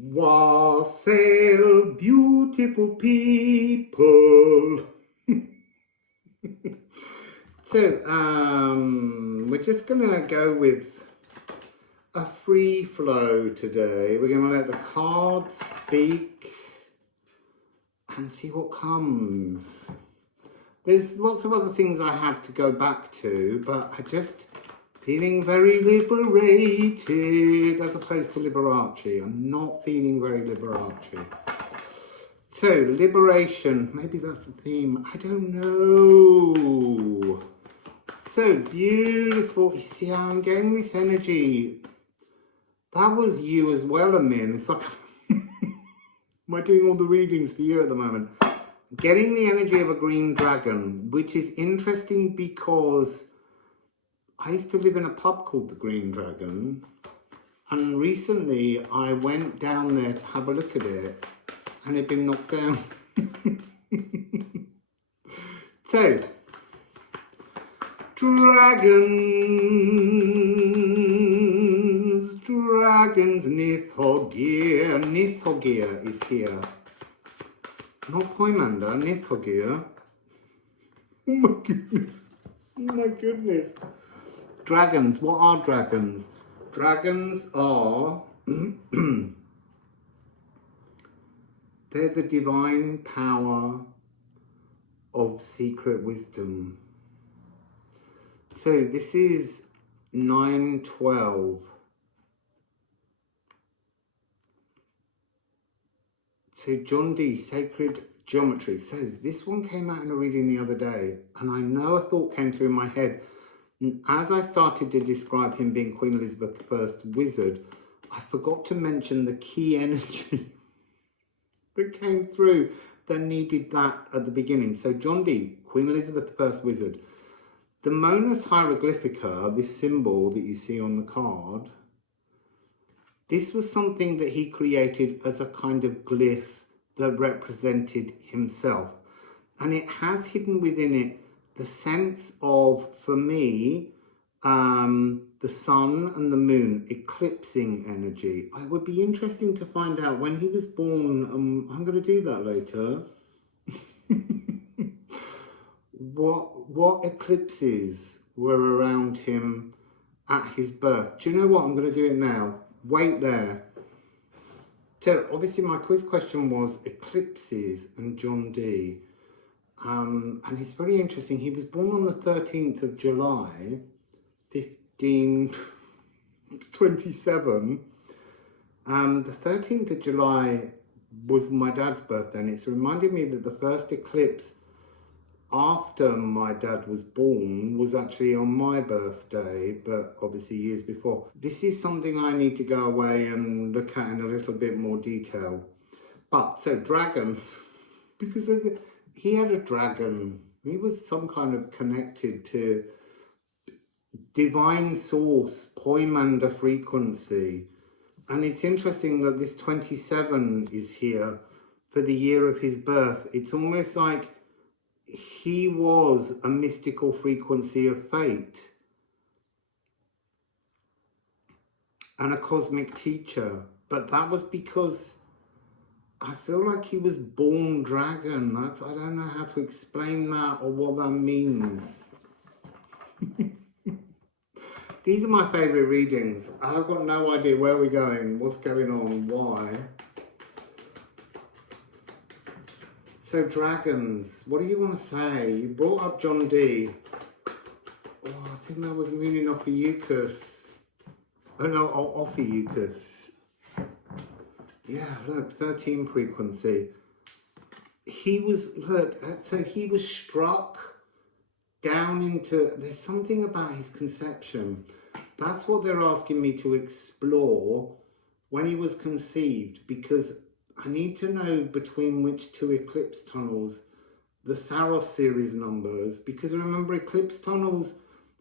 Wassail, beautiful people. So, we're just gonna go with a free flow today. We're gonna let the cards speak and see what comes. There's lots of other things I have to go back to, but I just feeling very liberated as opposed to Liberace. I'm not feeling very Liberace. So, liberation, maybe that's the theme, I don't know. So beautiful, you see how I'm getting this energy. That was you as well, Amin. It's like, am I doing all the readings for you at the moment? Getting the energy of a green dragon, which is interesting because I used to live in a pub called the Green Dragon, and recently I went down there to have a look at it, and it'd been knocked down. So, dragons, Nithogir. Nithogir is here. Not Poander, Nithogir. Oh my goodness. Oh my goodness. Dragons, what are dragons? Dragons are, they're the divine power of secret wisdom. So this is 912. So John D, Sacred Geometry. So this one came out in a reading the other day, and I know a thought came through in my head. And as I started to describe him being Queen Elizabeth I wizard, I forgot to mention the key energy that came through that needed that at the beginning. So John D, Queen Elizabeth I wizard. The Monas Hieroglyphica, this symbol that you see on the card, this was something that he created as a kind of glyph that represented himself. And it has hidden within it the sense of, for me, the sun and the moon eclipsing energy. It would be interesting to find out when he was born. I'm going to do that later. What eclipses were around him at his birth? Do you know what? I'm going to do it now. Wait there. So obviously my quiz question was eclipses and John D. And it's very interesting. He was born on the 13th of July, 1527. The 13th of July was my dad's birthday, and it's reminded me that the first eclipse after my dad was born was actually on my birthday, but obviously years before. This is something I need to go away and look at in a little bit more detail. But, so dragons, because he had a dragon. He was some kind of connected to divine source, Poander frequency. And it's interesting that this 27 is here for the year of his birth. It's almost like he was a mystical frequency of fate and a cosmic teacher. But that was because I feel like he was born dragon. I don't know how to explain that or what that means. These are my favourite readings. I've got no idea where we're going, what's going on, why. So dragons, what do you want to say? You brought up John D. Oh, I think that was mooning off Eucus. Oh no, off Eucus. Yeah, look, 13 frequency. He was, look, so he was struck down into, there's something about his conception. That's what they're asking me to explore when he was conceived, because I need to know between which two eclipse tunnels the Saros series numbers, because remember eclipse tunnels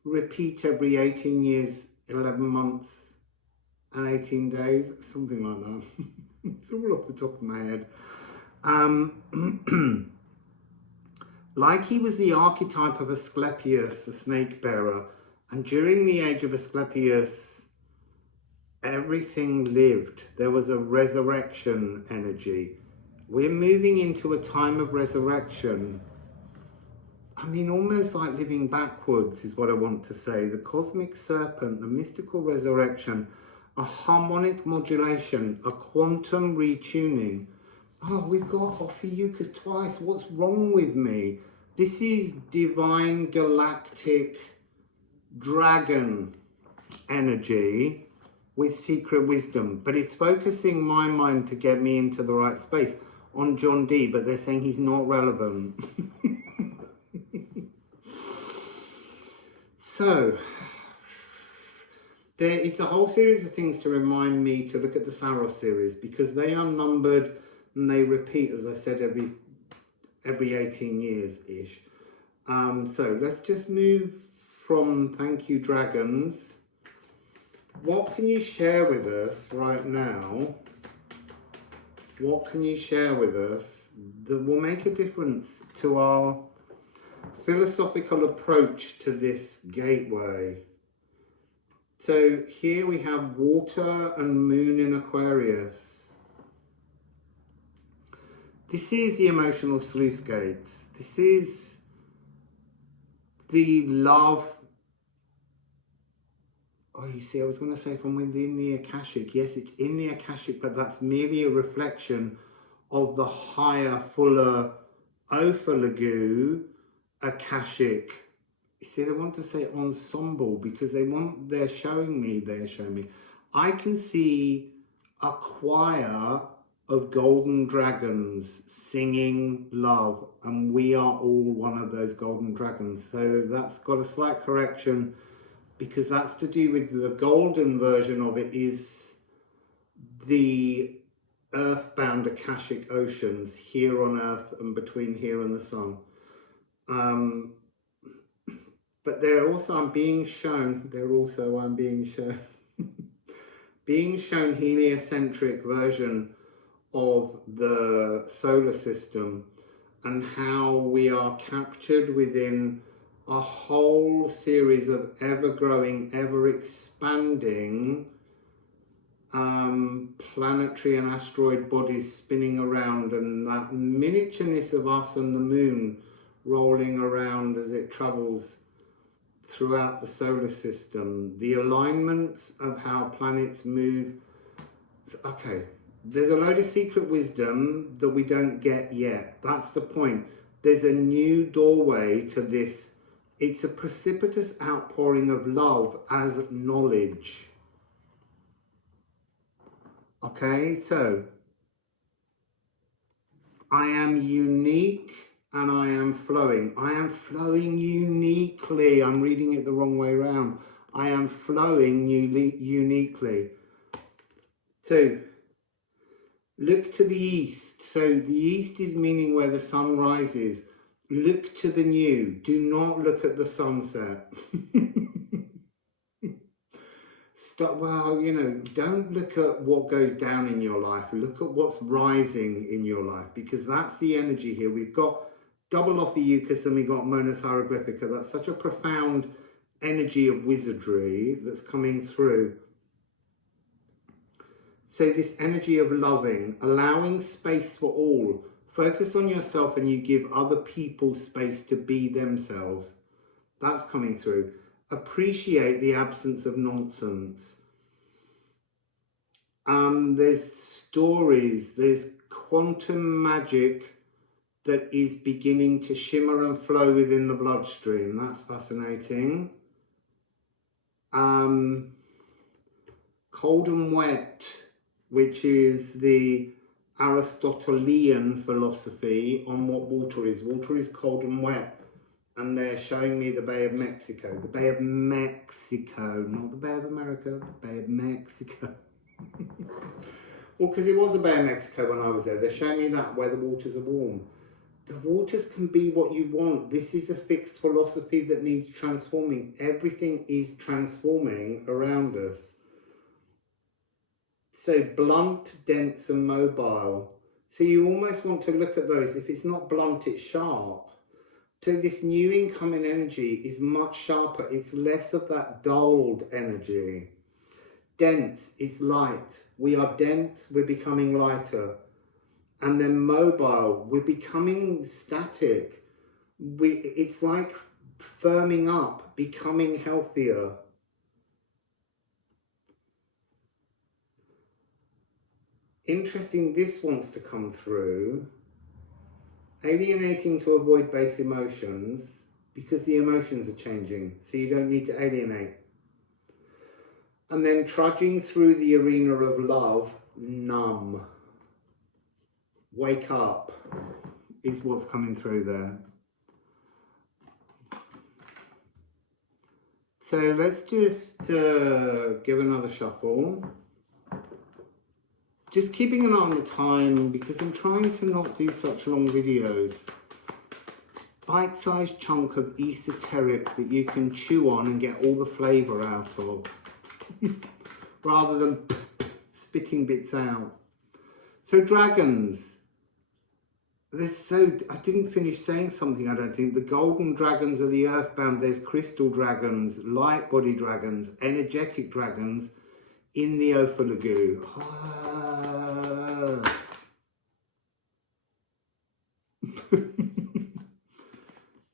repeat every 18 years, 11 months and 18 days, something like that. It's all off the top of my head. Like he was the archetype of Asclepius, the snake bearer, and during the age of Asclepius, everything lived. There was a resurrection energy. We're moving into a time of resurrection. I mean, almost like living backwards is what I want to say. The cosmic serpent, the mystical resurrection, a harmonic modulation, a quantum retuning. Oh, we've got Ophiuchus twice. What's wrong with me? This is divine galactic dragon energy with secret wisdom, but it's focusing my mind to get me into the right space on John D, but they're saying he's not relevant. So it's a whole series of things to remind me to look at the Saros series, because they are numbered and they repeat, as I said, every 18 years ish. So let's just move from thank you dragons. What can you share with us right now? What can you share with us that will make a difference to our philosophical approach to this gateway? So here we have water and moon in Aquarius. This is the emotional sluice gates. This is the love. Oh, you see, I was going to say from within the Akashic. Yes, it's in the Akashic, but that's merely a reflection of the higher, fuller Ophalagu Akashic. You see, they want to say ensemble because they're showing me. I can see a choir of golden dragons singing love, and we are all one of those golden dragons. So that's got a slight correction, because that's to do with the golden version of it is the earthbound Akashic oceans here on Earth and between here and the sun. But I'm being shown being shown heliocentric version of the solar system, and how we are captured within a whole series of ever-growing, ever-expanding planetary and asteroid bodies spinning around, and that miniatureness of us and the moon rolling around as it travels throughout the solar system, the alignments of how planets move. Okay, there's a load of secret wisdom that we don't get yet. That's the point. There's a new doorway to this. It's a precipitous outpouring of love as knowledge. Okay, so I am unique and I am flowing. I am flowing uniquely. I'm reading it the wrong way around. I am flowing uniquely. So look to the east. So the east is meaning where the sun rises. Look to the new. Do not look at the sunset. Stop. Well, don't look at what goes down in your life. Look at what's rising in your life, because that's the energy here. We've got double Ophiuchus and we've got Monas Hieroglyphica. That's such a profound energy of wizardry that's coming through. So this energy of loving, allowing space for all. Focus on yourself and you give other people space to be themselves. That's coming through. Appreciate the absence of nonsense. There's stories, there's quantum magic that is beginning to shimmer and flow within the bloodstream. That's fascinating. Cold and wet, which is the Aristotelian philosophy on what water is. Water is cold and wet. And they're showing me the Bay of Mexico. The Bay of Mexico, not the Bay of America, the Bay of Mexico. Well, because it was the Bay of Mexico when I was there. They're showing me that, where the waters are warm. The waters can be what you want. This is a fixed philosophy that needs transforming. Everything is transforming around us. So blunt, dense and mobile. So you almost want to look at those. If it's not blunt, it's sharp. So this new incoming energy is much sharper. It's less of that dulled energy. dense is light. We are dense, we're becoming lighter. And then mobile, we're becoming static. It's like firming up, becoming healthier. Interesting, this wants to come through. Alienating to avoid base emotions, because the emotions are changing, so you don't need to alienate. And then trudging through the arena of love, numb. Wake up is what's coming through there. So let's just give another shuffle. Just keeping an eye on the time, because I'm trying to not do such long videos. Bite-sized chunk of esoteric that you can chew on and get all the flavour out of. Rather than spitting bits out. So dragons. I didn't finish saying something, I don't think. The golden dragons are the earthbound. There's crystal dragons, light body dragons, energetic dragons in the Ophilogu.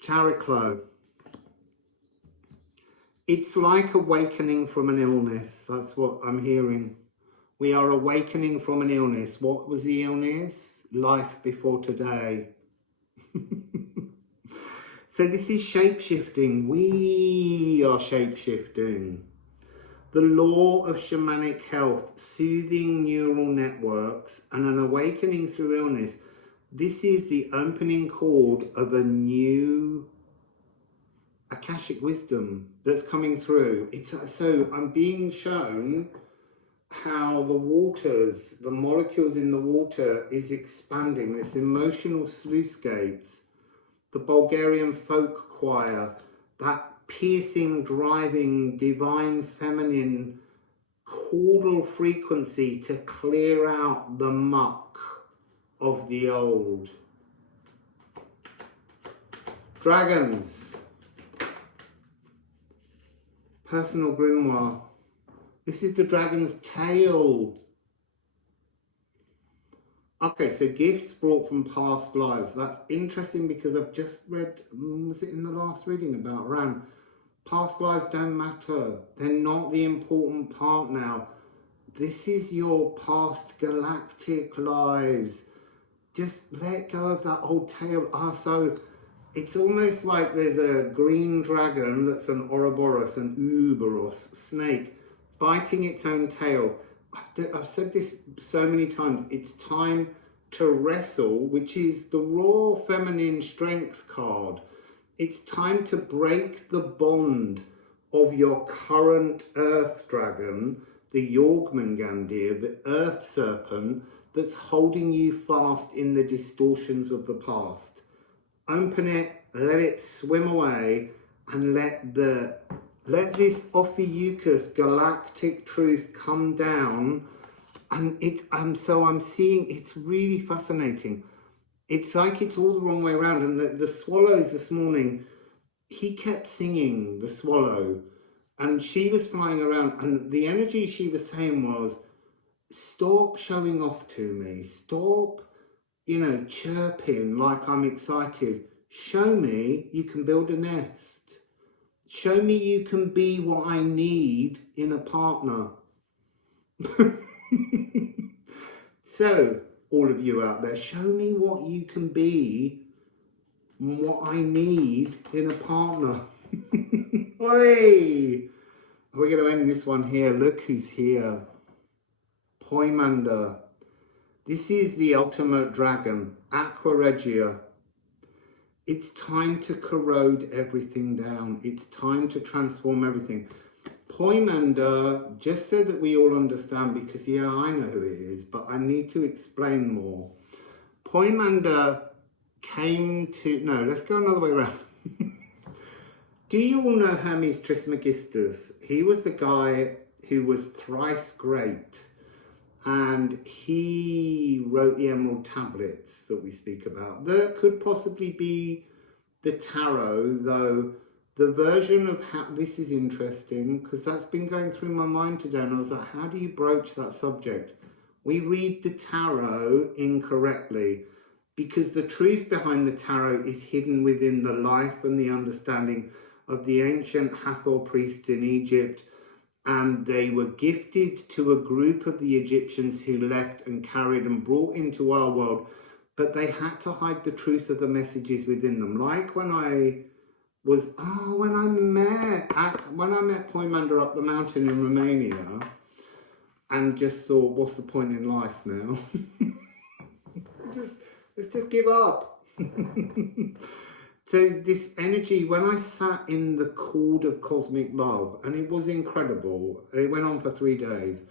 Chariclo. It's like awakening from an illness. That's what I'm hearing. We are awakening from an illness. What was the illness? Life before today. So this is shape-shifting. We are shape-shifting. The law of shamanic health, soothing neural networks, and an awakening through illness. This is the opening chord of a new Akashic wisdom that's coming through. So I'm being shown how the waters, the molecules in the water is expanding, this emotional sluice gates, the Bulgarian folk choir, that piercing, driving, divine feminine caudal frequency to clear out the muck of the old. Dragons. Personal grimoire. This is the dragon's tail. Okay, so gifts brought from past lives. That's interesting because I've just read, was it in the last reading about Ran? Past lives don't matter. They're not the important part now. This is your past galactic lives. Just let go of that old tail. So it's almost like there's a green dragon that's an Ouroboros, an Uberos snake, biting its own tail. I've said this so many times. It's time to wrestle, which is the raw feminine strength card. It's time to break the bond of your current earth dragon, the Jormungandr, the earth serpent, that's holding you fast in the distortions of the past. Open it, let it swim away, and let this Ophiuchus galactic truth come down. And I'm seeing, it's really fascinating. It's like it's all the wrong way around. And the swallows this morning, he kept singing, the swallow, and she was flying around, and the energy she was saying was, stop showing off to me, stop, chirping like I'm excited. Show me you can build a nest. Show me you can be what I need in a partner. So, all of you out there, show me what you can be, what I need in a partner. Oi! We're going to end this one here. Look who's here. Poander. This is the ultimate dragon, Aqua Regia. It's time to corrode everything down. It's time to transform everything. Poander, just so that we all understand, because yeah, I know who it is, but I need to explain more. Poander came to, no, let's go another way around. Do you all know Hermes Trismegistus? He was the guy who was thrice great, and he wrote the Emerald Tablets that we speak about. That could possibly be the tarot, though the version of how, this is interesting because that's been going through my mind today, and I was like, how do you broach that subject? We read the tarot incorrectly because the truth behind the tarot is hidden within the life and the understanding of the ancient Hathor priests in Egypt, and they were gifted to a group of the Egyptians who left and carried and brought into our world, but they had to hide the truth of the messages within them. Like when I met Poander up the mountain in Romania, and just thought, what's the point in life now? Let's just give up. So this energy, when I sat in the chord of cosmic love, and it was incredible, it went on for 3 days,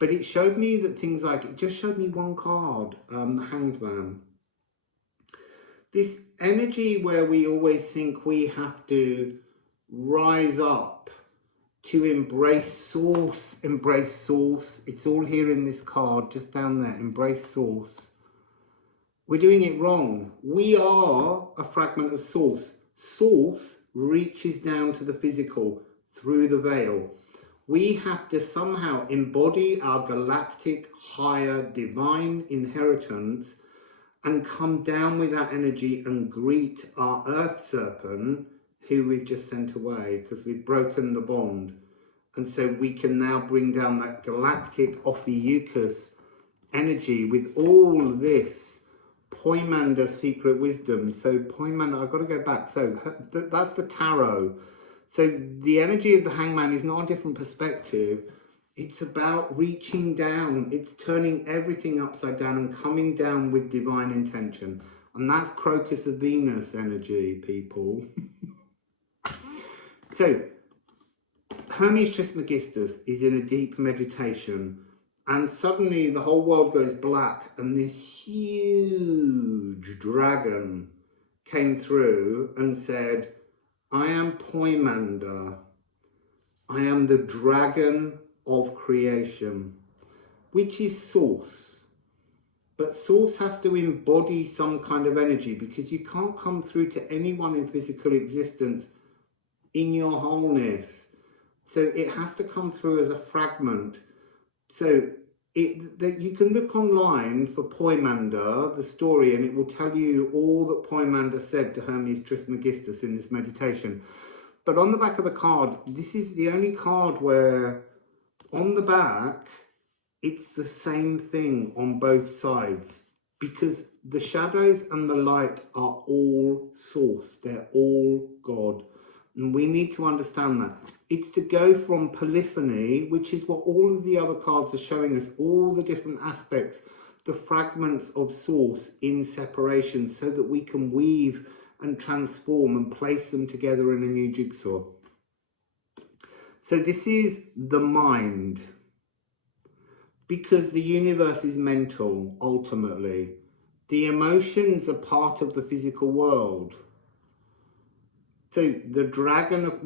but it showed me that things like, it just showed me one card, the Hanged Man. This energy where we always think we have to rise up to embrace source, It's all here in this card, just down there, embrace source. We're doing it wrong. We are a fragment of source. Source reaches down to the physical through the veil. We have to somehow embody our galactic, higher, divine inheritance and come down with that energy and greet our earth serpent, who we've just sent away because we've broken the bond. And so we can now bring down that galactic Ophiuchus energy with all this Poander secret wisdom. So Poander, I've got to go back. So that's the tarot. So the energy of the hangman is not a different perspective. It's about reaching down. It's turning everything upside down and coming down with divine intention. And that's Crocus of Venus energy, people. So Hermes Trismegistus is in a deep meditation, and suddenly the whole world goes black, and this huge dragon came through and said, I am Poander. I am the dragon of creation, which is source. But source has to embody some kind of energy, because you can't come through to anyone in physical existence in your wholeness. So it has to come through as a fragment. So you can look online for Poander, the story, and it will tell you all that Poander said to Hermes Trismegistus in this meditation. But on the back of the card, this is the only card where on the back, it's the same thing on both sides, because the shadows and the light are all source. They're all God. And we need to understand that. It's to go from polyphony, which is what all of the other cards are showing us, all the different aspects, the fragments of source in separation, so that we can weave and transform and place them together in a new jigsaw. So this is the mind, because the universe is mental, ultimately. The emotions are part of the physical world. So the dragon of,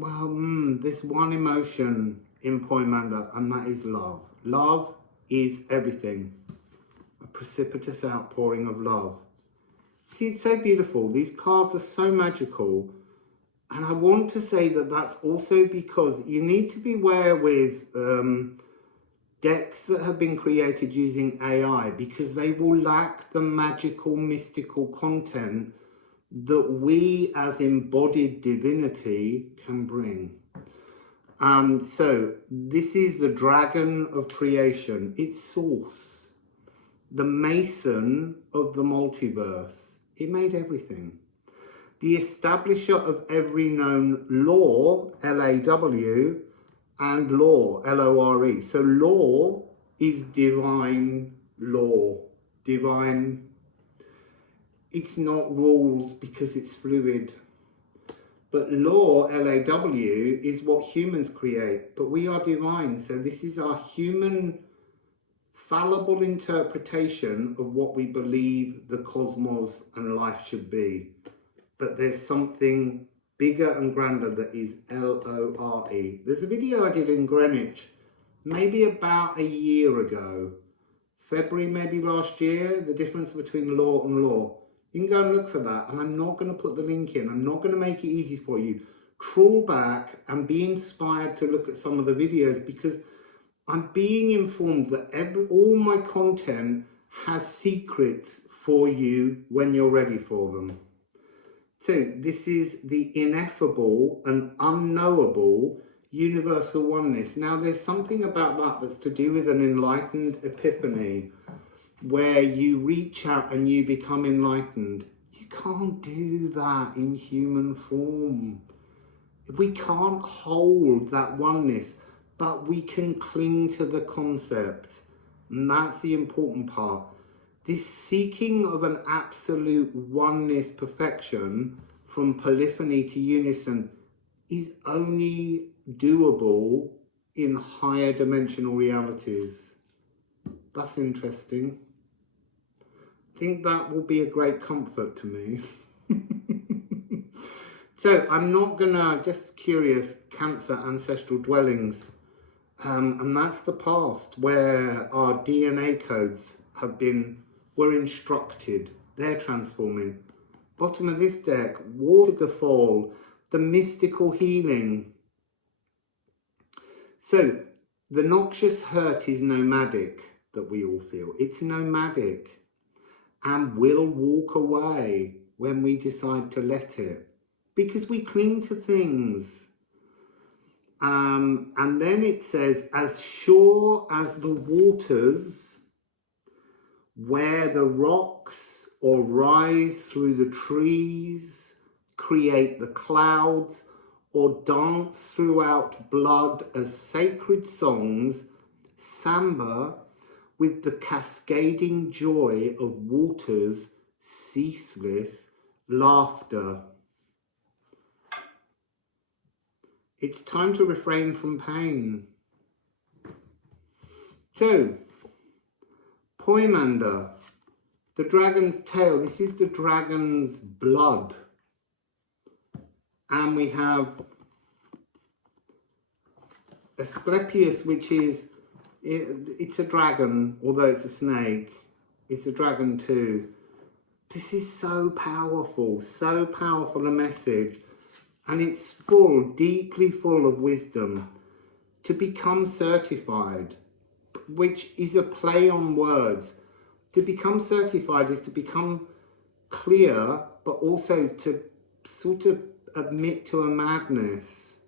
there's one emotion in Poander, and that is love. Love is everything. A precipitous outpouring of love. See, it's so beautiful. These cards are so magical. And I want to say that that's also because you need to beware with decks that have been created using AI, because they will lack the magical, mystical content that we as embodied divinity can bring. So this is the dragon of creation. It's source, the mason of the multiverse. It made everything. The establisher of every known law, L-A-W, and law, L-O-R-E. So law is divine law, divine. It's not rules because it's fluid. But law, L-A-W, is what humans create. But we are divine. So this is our human fallible interpretation of what we believe the cosmos and life should be. But there's something bigger and grander that is L-O-R-E. There's a video I did in Greenwich, maybe about a year ago. February maybe last year, the difference between law and law. You can go and look for that, and I'm not going to put the link in. I'm not going to make it easy for you. trawl back and be inspired to look at some of the videos, because I'm being informed that all my content has secrets for you when you're ready for them. So this is the ineffable and unknowable universal oneness. Now there's something about that that's to do with an enlightened epiphany, where you reach out and you become enlightened. You can't do that in human form. We can't hold that oneness, but we can cling to the concept. And that's the important part. This seeking of an absolute oneness perfection, from polyphony to unison, is only doable in higher dimensional realities. That's interesting. I think that will be a great comfort to me. So I'm not gonna, just curious, Cancer ancestral dwellings. And that's the past, where our DNA codes were instructed. They're transforming. Bottom of this deck, waterfall, the mystical healing. So the noxious hurt is nomadic, that we all feel. It's nomadic and will walk away when we decide to let it, because we cling to things. And then it says, as sure as the waters, where the rocks or rise through the trees, create the clouds, or dance throughout blood as sacred songs, samba, with the cascading joy of waters, ceaseless laughter. It's time to refrain from pain. So, Poander, the dragon's tail. This is the dragon's blood. And we have Asclepius, which is, it's a dragon, although it's a snake. It's a dragon too. This is so powerful a message. And it's full, deeply full of wisdom. To become certified, which is a play on words. To become certified is to become clear, but also to sort of admit to a madness.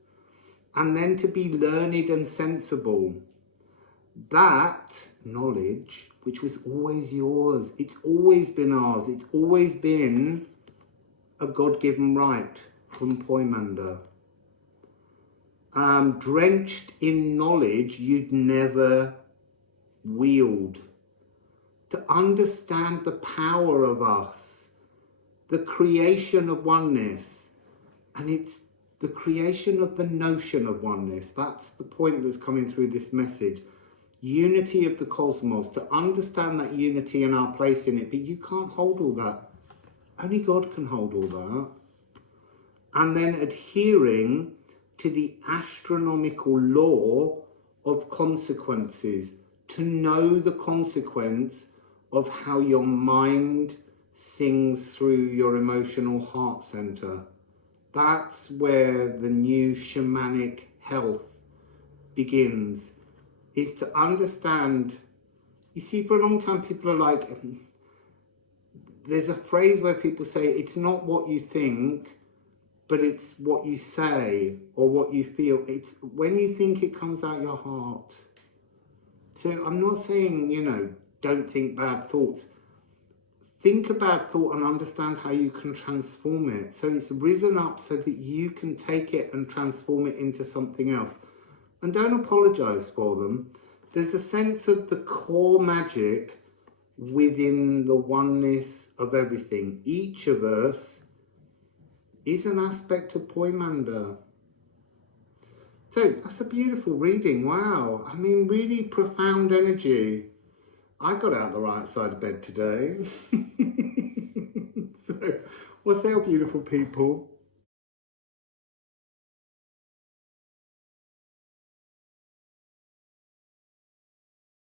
And then to be learned and sensible. That knowledge, which was always yours, it's always been ours, it's always been a God-given right from Poander. Drenched in knowledge you'd never wield. To understand the power of us, the creation of oneness, and it's the creation of the notion of oneness. That's the point that's coming through this message. Unity of the cosmos, to understand that unity and our place in it, but you can't hold all that. Only God can hold all that. And then adhering to the astronomical law of consequences, to know the consequence of how your mind sings through your emotional heart center. That's where the new shamanic health begins, is to understand. You see, for a long time people are like, there's a phrase where people say, it's not what you think, but it's what you say or what you feel. It's when you think, it comes out your heart. So I'm not saying, don't think bad thoughts. Think a bad thought and understand how you can transform it. So it's risen up so that you can take it and transform it into something else. And don't apologize for them. There's a sense of the core magic within the oneness of everything. Each of us is an aspect of Poander. So that's a beautiful reading. Wow. I mean, really profound energy. I got out the right side of bed today. So, Wassail, beautiful people.